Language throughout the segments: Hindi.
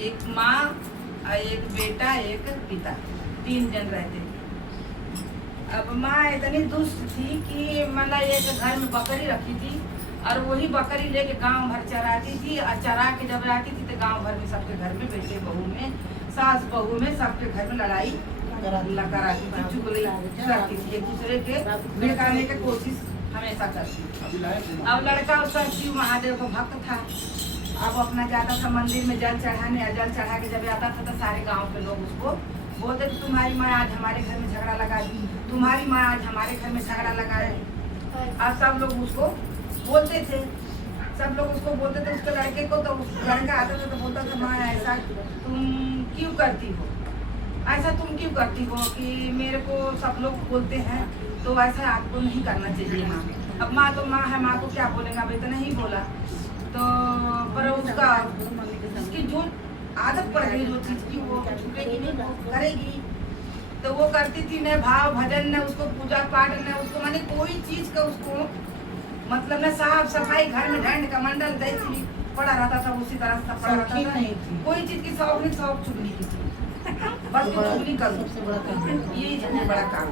एक माँ, एक बेटा, एक पिता, 3 जन रहते थे। अब माँ इतनी दुष्ट थी कि मतलब एक घर में बकरी रखी थी और वही बकरी लेके गांव भर चराती थी, और चरा के जब आती थी तो गांव भर में सबके घर में, बेटे बहू में, सास बहू में, सबके घर में लड़ाई कराती थी, चुगली करती थी, एक दूसरे के भड़काने की कोशिश हमेशा करती थी। अब लड़का उसका शिव महादेव का भक्त था। अब अपना जाता था मंदिर में जल चढ़ाने, जल चढ़ा के जब आता था तो सारे गांव के लोग उसको बोलते थे, तुम्हारी माँ आज हमारे घर में झगड़ा लगा दी, तुम्हारी माँ आज हमारे घर में झगड़ा लगा दी। अब सब लोग उसको बोलते थे, सब लोग उसको बोलते थे, उसके लड़के को। तो लड़का आता था तो बोलता था, माँ ऐसा तुम क्यों करती हो, ऐसा तुम क्यों करती हो कि मेरे को सब लोग बोलते हैं, तो ऐसा आपको नहीं करना चाहिए माँ। अब माँ तो माँ है, माँ को क्या बोलेगा, भाई तो नहीं बोला तो, पर उसका उसकी जो आदत पड़ गई जो चीज़ की, वो छूटेगी नहीं, वो करेगी। तो वो करती थी, न भाव भजन, न उसको पूजा पाठ, न उसको माने कोई चीज़ का उसको मतलब न साफ सफाई, घर में ढंड का मंडल जैसी पड़ा रहता था उसी तरह से पड़ा रहता था। कोई चीज़ की शौक नहीं, शौक चुगली की थी, बस चुगली करो, यही सबसे बड़ा काम।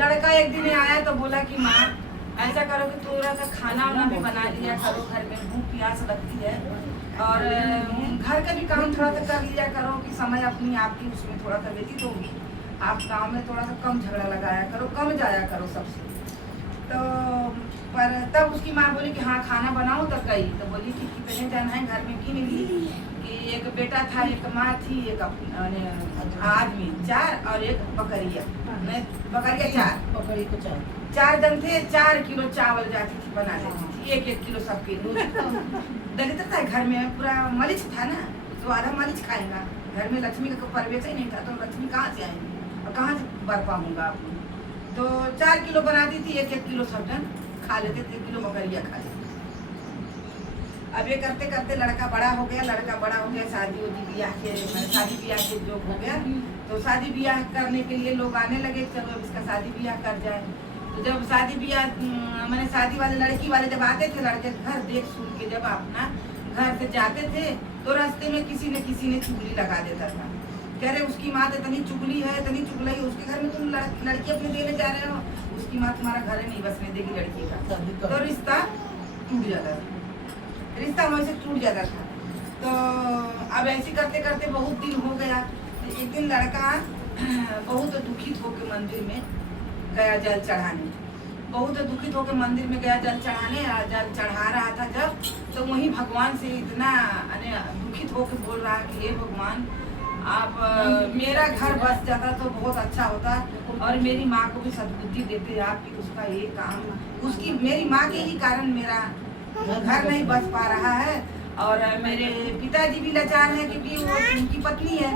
लड़का एक दिन आया तो बोला कि माँ ऐसा करो कि थोड़ा सा खाना वाना भी बना लिया करो, घर में भूख प्यास लगती है, और घर का भी काम थोड़ा सा कर लिया करो कि समय अपनी आपकी उसमें थोड़ा सा व्यतीत होगी। आप गांव में थोड़ा सा कम झगड़ा लगाया करो, कम जाया करो सबसे। तो पर तब उसकी माँ बोली कि हाँ खाना बनाओ, तो गई तो बोली कि कितने जन हैं घर में, की मिली कि एक बेटा था, एक माँ थी, एक आदमी 4 और एक बकरिया, बकरिया 4, बकरी को 4 जन थे। 4 किलो चावल जाती थी, बना लेती थी, 1-1 किलो सबके रोज। दरिद्रता है घर में, पूरा मरीज था ना, तो आधा मरीज खाएगा। घर में लक्ष्मी का परिवेश ही नहीं था, तो लक्ष्मी कहाँ से आएंगी और कहाँ से बर पाऊंगा आपको। तो 4 किलो बनाती थी, 1-1 किलो सब जन खा लेते थे, 1 किलो बकरिया खा लेते। अब ये करते करते लड़का बड़ा हो गया, शादी ब्याह के जो हो गया, तो शादी ब्याह करने के लिए लोग आने लगे, चलो इसका शादी ब्याह कर जाए। तो जब शादी ब्याह मैंने शादी वाले लड़की वाले जब आते थे लड़के घर देख सुन के, जब अपना घर से जाते थे तो रास्ते में किसी ने चुगली लगा देता था। कह रहे उसकी माँ तो इतनी चुगली है, इतनी चुगलाई, उसके घर में तुम लड़की अपने देने जा रहे हो, उसकी माँ तुम्हारा घर नहीं बसने देगी लड़की का। तो रिश्ता टूट जाता था, रिश्ता वहीं से टूट जाता था। तो अब ऐसे करते करते बहुत दिन हो गया। तो एक दिन लड़का बहुत दुखित होकर मंदिर में गया जल चढ़ाने, बहुत दुखित होकर मंदिर में गया जल चढ़ाने। जल चढ़ा रहा था जब, तो वही भगवान से इतना दुखित होकर बोल रहा कि हे भगवान, आप मेरा घर बस जाता तो बहुत अच्छा होता, और मेरी माँ को भी सद्बुद्धि देते आप कि उसका ये काम, उसकी मेरी माँ के ही कारण मेरा घर नहीं बच पा रहा है, और मेरे पिताजी भी लाचार हैं क्योंकि वो उनकी पत्नी है,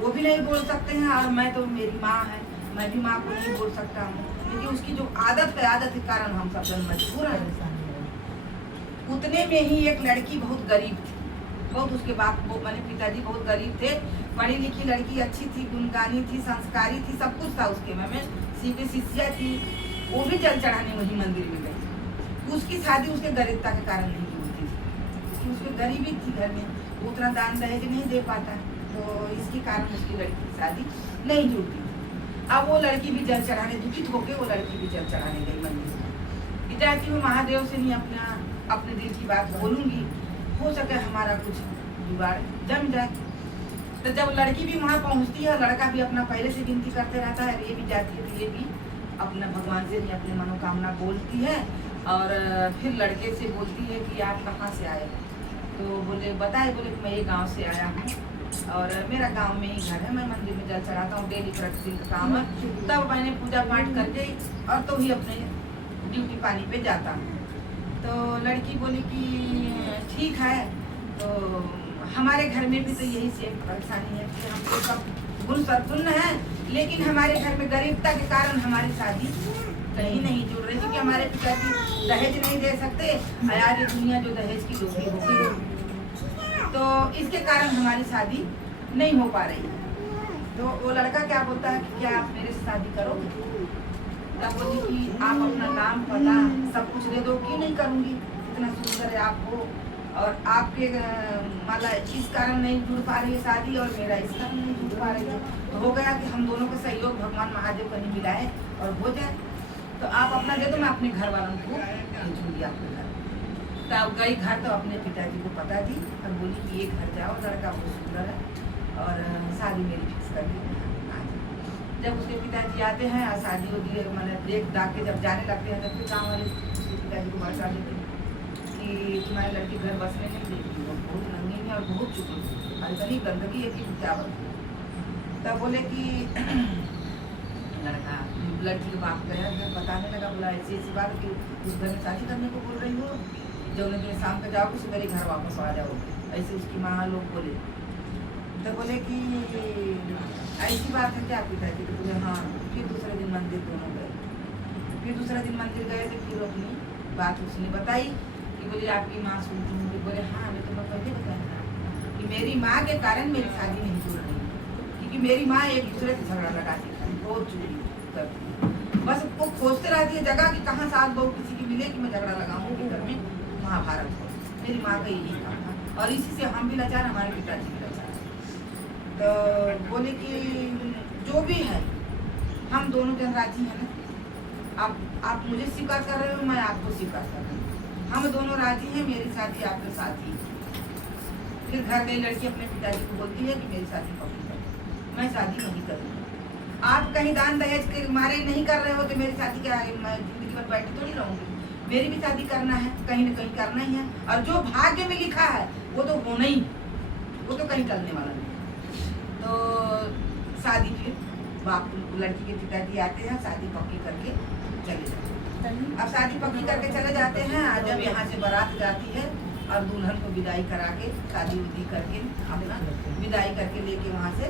वो भी नहीं बोल सकते हैं, और मैं तो मेरी माँ है, मैं भी माँ को नहीं बोल सकता हूँ, क्योंकि उसकी जो आदत के कारण हम सब जन मजबूर हैं। उतने में ही एक लड़की बहुत गरीब थी, बहुत उसके बाप को मैंने पिताजी बहुत गरीब थे, पढ़ी लिखी लड़की अच्छी थी, गुणगानी थी, संस्कारी थी, सब कुछ था उसके में सीपी शिष्या थी। वो भी जल चढ़ाने वही मंदिर में गई। उसकी शादी उसके गरीबता के कारण नहीं होती थी, उसकी गरीबी थी, घर में उतना दान दहेज नहीं दे पाता, तो इसके कारण उसकी लड़की की शादी नहीं जुड़ती। अब वो लड़की भी जल चढ़ाने, दुखित होकर वो लड़की भी जल चढ़ाने गई मंदिर में कि जाती हूँ महादेव से नहीं अपने दिल की बात बोलूँगी, हो सके हमारा कुछ जुगाड़ जम जाए। तो जब लड़की भी वहाँ पहुँचती है, लड़का भी अपना पहले से विनती करते रहता है, ये भी जाती है तो ये भी अपना भगवान से अपनी मनोकामना बोलती है, और फिर लड़के से बोलती है कि आप कहाँ से आए। तो बोले बताए, बोले कि मैं ये गांव से आया हूँ, और मेरा गांव में ही घर है, मैं मंदिर में जल चढ़ाता हूँ, डेली प्रतिदिन का काम है। तब मैंने पूजा पाठ करके और तो ही अपने ड्यूटी पानी पे जाता हूँ। तो लड़की बोली कि ठीक है, तो हमारे घर में भी तो यही सेम परेशानी है कि हमको सब गुण सद्गुण है, लेकिन हमारे घर में गरीबता के कारण हमारी शादी कहीं नहीं जुड़ रही, क्योंकि हमारे पिताजी दहेज नहीं दे सकते, यार ये दुनिया जो दहेज की लोभी हो गई, तो इसके कारण हमारी शादी नहीं हो पा रही है। तो वो लड़का क्या बोलता है कि क्या आप मेरे से शादी करो। तब बोली कि आप अपना नाम पता सब कुछ दे दो। कि नहीं करूँगी, इतना सुंदर है आपको, और आपके मतलब इस कारण नहीं जुड़ पा रही है शादी और मेरा इस कारण नहीं जुड़ पा रही है, तो हो गया कि हम दोनों का सहयोग भगवान महादेव कहीं मिलाए और हो जाए। तो आप अपना दे दो, मैं अपने घर वालों को भेजूंगी आपके घर। तो अब गई घर तो अपने पिताजी को पता दी और बोली कि ये घर जाओ, लड़का बहुत सुंदर है और शादी मेरी फिक्स कर दी। जब उसके पिताजी आते हैं और शादी होती है, मैंने देख दाग के जब जाने लगते हैं तब फिर गाँव वाले उसके पिताजी को भड़का देते हैं कि तुम्हारी लड़की घर बसने नहीं देती, वो बहुत नंगी है और बहुत चुकी और इतनी गंदगी है कि चावल। तब बोले कि लड़की के बाप गया बताने लगा, बोला ऐसी ऐसी बात कि उस घर में शादी करने को बोल रही हो, जब उन्हें शाम को जाओगे सवेरे घर वापस आ जाओ, ऐसे उसकी माँ लोग बोले। तो बोले कि ऐसी बात है क्या पिताजी? तो बोले हाँ। फिर दूसरे दिन मंदिर दोनों गए। फिर दूसरे दिन मंदिर गए तो फिर अपनी बात उसने बताई कि बोले आपकी माँ सुनती हूँ। बोले हाँ, मैं तुम्हें पहले बताया कि मेरी माँ के कारण मेरी शादी नहीं जुड़ रही, क्योंकि मेरी माँ एक दूसरे से झगड़ा लगाती है, बहुत चोरी करती, बस वो खोजते रहती है जगह कि कहाँ सास बहू किसी की मिले कि मैं झगड़ा लगाऊँ कि घर में महाभारत हो। मेरी माँ का यही काम था और इसी से हम भी लाचार, हमारे पिताजी भी लाचार। तो बोले कि जो भी है हम दोनों जन राजी हैं ना, आप मुझे स्वीकार कर रहे हो, मैं आपको स्वीकार कर रही हूँ, हम दोनों राजी हैं, मेरी शादी आपके साथ ही। फिर घर गई लड़की अपने पिताजी को बोलती है कि मेरी शादी पक्की कर, मैं शादी नहीं करूँगी। आप कहीं दान दहेज के मारे नहीं कर रहे हो तो मेरी शादी क्या, मैं जिंदगी भर बैठी थोड़ी रहूँगी, मेरी भी शादी करना है, कहीं ना कहीं करना ही है, और जो भाग्य में लिखा है वो तो होना ही, वो तो कहीं टलने वाला नहीं। तो शादी फिर बाप लड़की के पिताजी आते हैं, शादी पक्की करके चले जाते हैं। अब शादी पक्की करके चले जाते हैं, जब यहाँ से बारात जाती है और दुल्हन को विदाई करा के शादी उदी करके अपना विदाई करके लेके वहाँ से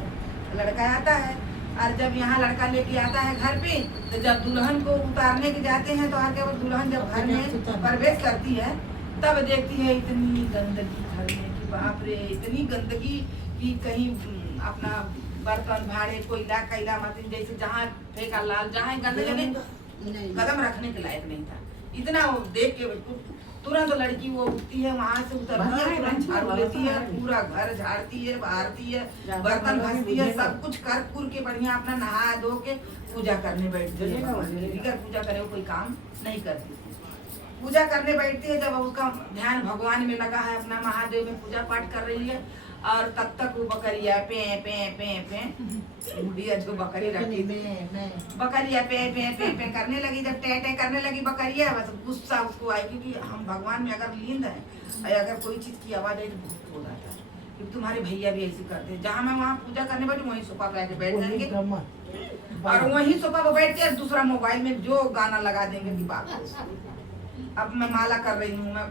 लड़का आता है। और जब यहाँ लड़का लेके आता है घर पे, तो जब दुल्हन को उतारने के जाते हैं तो आके वो दुल्हन जब घर में प्रवेश करती है तब देखती है इतनी गंदगी घर में कि बाप रे, इतनी गंदगी कि कहीं अपना बर्तन भाड़े कोयला कैला मत, जैसे जहाँ फेंका लाल, जहाँ गंदगी कदम रखने के लायक नहीं था। इतना वो देख के तुरंत लड़की वो उठती है, वहाँ से उतरती है, तुरंत झाड़ू लेती है, पूरा घर झाड़ती है, बहारती है, बर्तन घसती है, सब कुछ कर कुर के बढ़िया अपना नहा धो के पूजा करने बैठती है। बगैर पूजा करे वो कोई काम नहीं करती। पूजा करने बैठती है, जब उसका ध्यान भगवान में लगा है, अपना महादेव में पूजा पाठ कर रही है, और तब तक वो बकरिया पे पे पे पे बुढ़िया जो बकरी रखी बकरिया पे पे पे पे करने लगी। जब टे टे करने लगी बकरिया, बस गुस्सा उसको आई, क्योंकि हम भगवान में अगर लीन है, अगर कोई चीज की आवाज आई तो बहुत हो जाता है, क्योंकि तुम्हारे भैया भी ऐसे करते हैं। जहाँ मैं वहाँ पूजा करने बैठी वहीं सोफा पे आके बैठ जाएंगे और वहीं सोफा पे बैठ के दूसरा मोबाइल में जो गाना लगा देंगे कि बात। अब मैं माला कर रही हूँ, मैं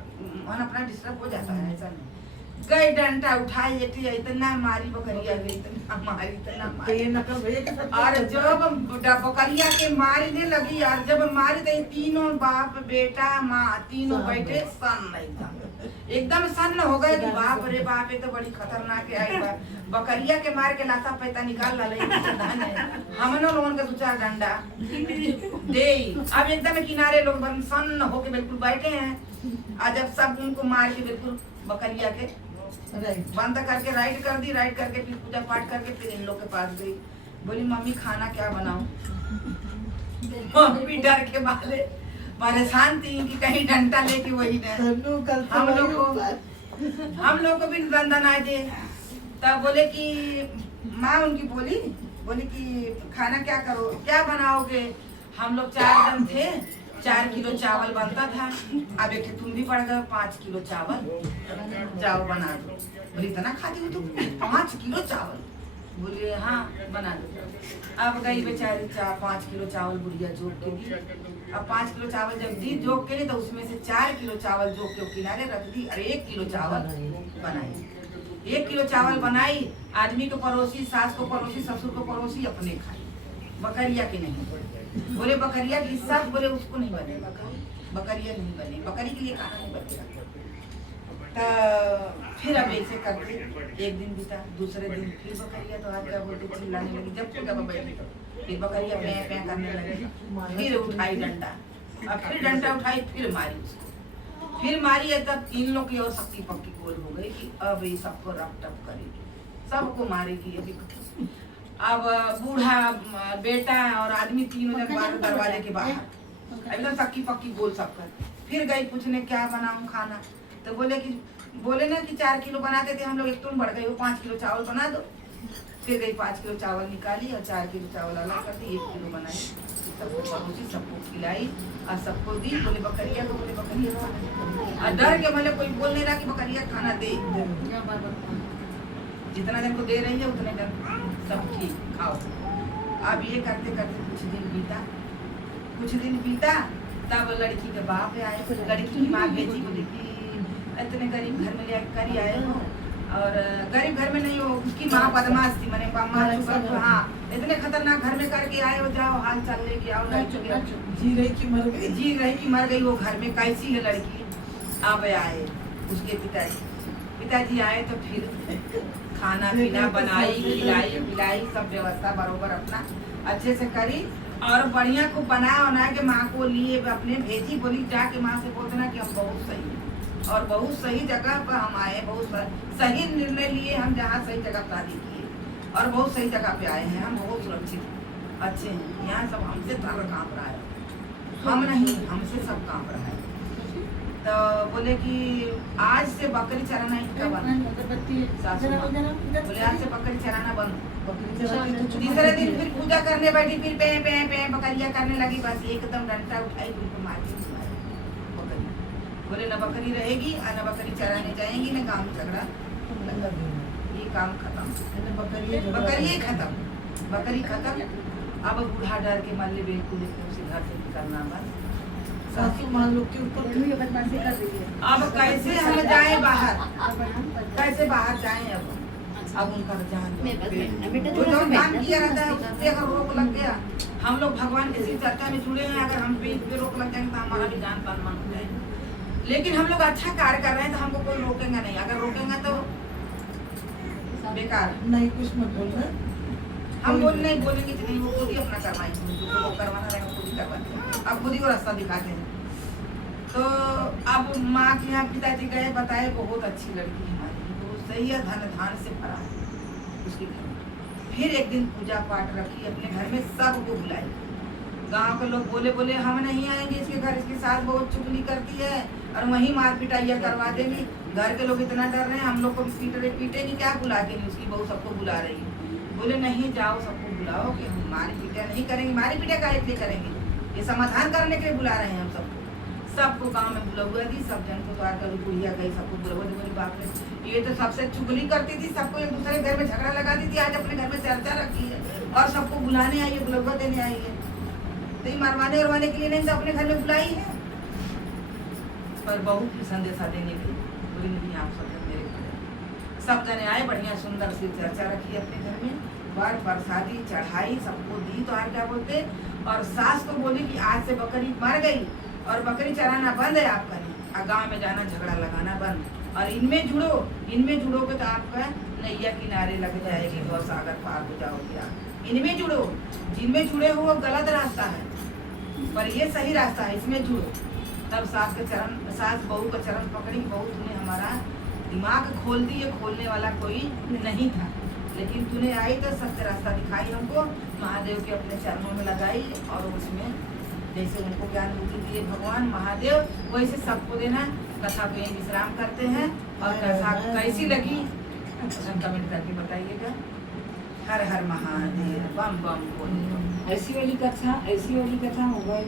मन अपना डिस्टर्ब हो जाता है, ऐसा नहीं। गई डंडा उठाई, इतना मारी बकरिया, इतना मारी, और जब बकरिया के मारने लगी, और जब मारी तो तीनों बाप बेटा माँ तीनों बैठे सन नहीं था, एकदम सन्न हो गए कि बाप रे बाप, ये तो बड़ी खतरनाक है। बकरिया के मार के लाता पैसा निकाल ला हमनो लोगन के दूसरा डंडा दे। अब एकदम किनारे लोग सन्न होके बिल्कुल बैठे हैं, और जब सब उनको मार के बिल्कुल बकरिया के बंद करके राइड कर दी, राइड करके फिर पूजा पाठ करके फिर इन लोग के पास गई। बोली मम्मी खाना क्या बनाऊं? मम्मी डर के मारे परेशान थी कि कहीं डंडा लेके वही हम लोग को भी बंधन आ जाए। तब बोले कि माँ उनकी बोली कि खाना क्या करो, क्या बनाओगे? हम लोग 4 जन थे, 4 किलो चावल बनता था। अब एक तुम भी पड़ गए, 5 किलो चावल जाओ बना दो। बोली इतना खाती हो तुम, 5 किलो चावल? बोले हाँ बना दो। अब गई बेचारी 5 किलो चावल बुढ़िया जोक के दी। अब 5 किलो चावल जब दी जोक के लिए, तो उसमें से 4 किलो चावल जोक के किनारे रख दी और 1 किलो चावल बनाई। 1 किलो चावल बनाई, आदमी को परोसी, सास को परोसी, ससुर को परोसी, अपने खाई, बकरिया के नहीं। बोले बकरिया की सब, बोले उसको नहीं बनेगा, बकरिया नहीं बने, बकरी के लिए खाना नहीं बनेगा। तो फिर अब ऐसे करके एक दिन बीता, दूसरे दिन फिर बकरिया तो आज क्या बोलते चिल्लाने लगी। जब जगह पर बैठी तो फिर बकरिया पे करने लगी। फिर उठाई डंडा, अब फिर डंडा उठाई, फिर मारी उसको, फिर मारी एकदम 3 लोग की और शक्ति पक्की गोल हो गई कि अब ये सबको रप टप करेगी, सबको मारेगी अभी। अब बूढ़ा बेटा और आदमी तीनों जन बाहर दरवाजे के बाहर एकदम शक्ति पक्की गोल सब कर। फिर गई पूछने क्या बनाऊं खाना, तो बोले ना कि 4 किलो बनाते थे हम लोग, एक तुम बढ़ गई हो 5 किलो चावल बना दो। फिर गई 5 किलो चावल निकाली और 4 किलो चावल अलग कर दी, 1 किलो बनाई, सबको परोसी, सबको खिलाई और सबको दी। बोले बकरिया को, बोले बकरिया खाना, और डर के मतलब कोई बोल नहीं रहा कि बकरिया खाना दे, जितना जन को दे रही है उतने जन सब ठीक खाओ। अब ये करते करते कुछ दिन बीता, तब लड़की के बाप आए, लड़की की माँ भेजी, बोली कि इतने गरीब घर में कर ही आए हो, और गरीब घर में नहीं हो, उसकी माँ बदमाश थी, मैंने हाँ इतने खतरनाक घर में करके आए हो, जाओ हाल चाल लेके आओ। जी रही कि मर गई वो घर में कैसी है लड़की। अब आए उसके पिताजी आए तो फिर खाना पीना बनाई, खिलाई पिलाई, सब व्यवस्था बरोबर अपना अच्छे से करी और बढ़िया को बना के माँ को लिए अपने भेजी। बोली जाके माँ से बोल देना कि हम बहुत सही और बहुत सही जगह पर हम आए, बहुत सही निर्णय लिए हम, जहाँ सही जगह शादी किए और बहुत सही जगह पे आए हैं, हम बहुत सुरक्षित अच्छे हैं। यहाँ सब हमसे सारा काँप रहा है, हम नहीं, हमसे सब काँप रहा है। तो बोले कि आज से बकरी चराना इनका बंद, बोले आज से बकरी चराना बंद। तीसरे दिन फिर पूजा करने बैठी, फिर पे पे पे बकरिया करने लगी, बस एकदम डंडा उठाई, बिल्कुल मार के बकरी। बोले न बकरी रहेगी और न बकरी चराने जाएंगी, न काम झगड़ा, ये काम खत्म, बकरी खत्म। अब बूढ़ा डर के मान ले बिल्कुल एकदम से घर से निकलना बंद। सासू माँ लोग के ऊपर अब कैसे हम जाए बाहर, कैसे बाहर जाए। अब उनका जान जो काम किया रहता है उससे अगर रोक लग गया, हम लोग भगवान के शिव चर्चा में जुड़े हैं, अगर हम पे रोक लग जाएंगे तो हमारा भी जान पान मन हो जाएगा। लेकिन हम लोग अच्छा कार्य कर रहे हैं तो हमको कोई रोकेगा नहीं, अगर रोकेगा तो बेकार। नहीं कुछ मत बोलना, हम नहीं बोलेंगे कि नहीं, वो खुद ही अपना करवाएंगे, जो करवाना रहेगा खुद ही करवाते। अब खुद ही वो रास्ता दिखाते हैं। तो अब माँ के यहाँ पिताजी गए, बताए बहुत अच्छी लड़की हमारी, बहुत सही है, धन से भरा है उसके घर में। फिर एक दिन पूजा पाठ रखी, अपने घर में सबको बुलाई। गांव के लोग बोले हम नहीं आएंगे इसके घर, इसकी सास बहुत चुगली करती है और वहीं मार पिटाइया करवा देगी। घर के लोग इतना डर रहे हैं, हम लोग को पीटेगी क्या, बुला के नहीं, उसकी बहू सबको बुला रही है। बोले नहीं जाओ, सबको बुलाओ कि हम मारी पीटा नहीं करेंगे, मारी पीटा का इसलिए करेंगे, ये समाधान करने के लिए बुला रहे हैं हम सबको गांव में बुला हुआ थी, सब जन को तो आकर बुढ़िया गई, सबको बुला हुआ। बोली बाप रे, ये तो सबसे चुगली करती थी, सबको एक दूसरे घर में झगड़ा लगा दी थी, आज अपने घर में चर्चा रखी है और सबको बुलाने आई है, बुलवा देने आई है। तो ये मरवाने उरवाने के लिए नहीं, तो अपने घर में बुलाई है, पर बहू की संदेशा देने के लिए। बोली नहीं, आप सब जन मेरे घर। सब जने आए, बढ़िया सुंदर सी चर्चा रखी अपने घर में, बार प्रसादी चढ़ाई, सबको दी। तो क्या बोलते, और सास को बोली कि आज से बकरी मर गई और बकरी चराना बंद है आपका, और गाँव में जाना झगड़ा लगाना बंद, और इनमें जुड़ोगे तो आपका नैया किनारे लग जाएगी, बहुत सागर पार हो जाओगे आप। इनमें जुड़ो, जिनमें जुड़े हो वो गलत रास्ता है, पर ये सही रास्ता है, इसमें जुड़ो। तब सास बहू का चरण पकड़ी, बहू तूने हमारा दिमाग खोल दी, ये खोलने वाला कोई नहीं था, लेकिन तूने आई तो सत्य रास्ता दिखाई हमको, महादेव के अपने चरणों में लगाई, और उसमें जैसे उनको ज्ञान बुद्धि दिए भगवान महादेव, वैसे सबको देना। कथा को यही विश्राम करते हैं, और कथा कैसी लगी कमेंट करके बताइएगा। हर हर महादेव, बम बम बोल। ऐसी वाली कथा मोबाइल